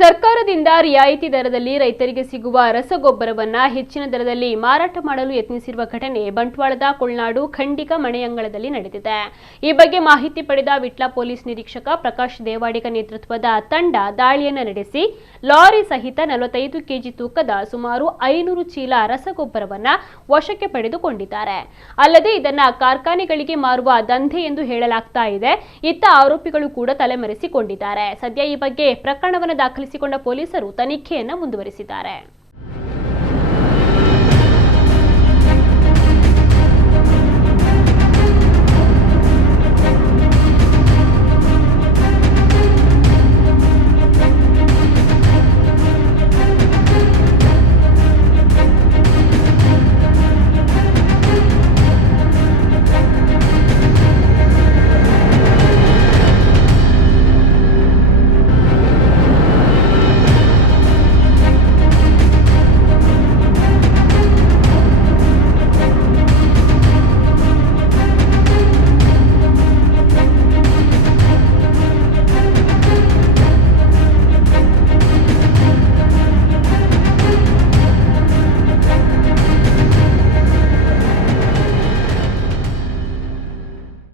ಸರ್ಕಾರದಿಂದ ರಿಯಾಯಿತಿ ದರದಲ್ಲಿ ರೈತರಿಗೆ ಸಿಗುವ ರಸಗೊಬ್ಬರವನ್ನ ಹೆಚ್ಚಿನ ದರದಲ್ಲಿ ಮಾರಾಟ ಮಾಡಲು ಯತ್ನಿಸಿರುವ ಘಟನೆ ಬಂಟ್ವಾಳದ ಕೊಳ್ನಾಡು ಖಂಡಿಕ ಮನೆಯಂಗಳದಲ್ಲಿ ನಡೆದಿದೆ. ಈ ಬಗ್ಗೆ ಮಾಹಿತಿ ಪಡೆದ ವಿಟ್ಲ ಪೊಲೀಸ್ ನಿರೀಕ್ಷಕ ಪ್ರಕಾಶ್ ದೇವಾಡಿಗ ನೇತೃತ್ವದ ತಂಡ ದಾಳಿಯನ್ನು ನಡೆಸಿ ಲಾರಿ ಸಹಿತ 45 ಕೆಜಿ ತೂಕದ ಸುಮಾರು 500 ಚೀಲ ರಸಗೊಬ್ಬರವನ್ನ ವಶಕ್ಕೆ ಪಡೆದುಕೊಂಡಿದ್ದಾರೆ. ಅಲ್ಲದೆ ಇದನ್ನ ಕಾರ್ಖಾನೆಗಳಿಗೆ ಮಾರುವ ದಂಧೆ ಎಂದು ಹೇಳಲಾಗ್ತಾ ಇದೆ. ಇತ್ತ ಆರೋಪಿಗಳು ಕೂಡ ತಲೆಮರೆಸಿಕೊಂಡಿದ್ದಾರೆ. ಸದ್ಯ ಈ ಬಗ್ಗೆ ಪ್ರಕರಣವನ್ನು ದಾಖಲಿಸಿಕೊಂಡ ಪೊಲೀಸರು ತನಿಖೆಯನ್ನು ಮುಂದುವರಿಸಿದ್ದಾರೆ.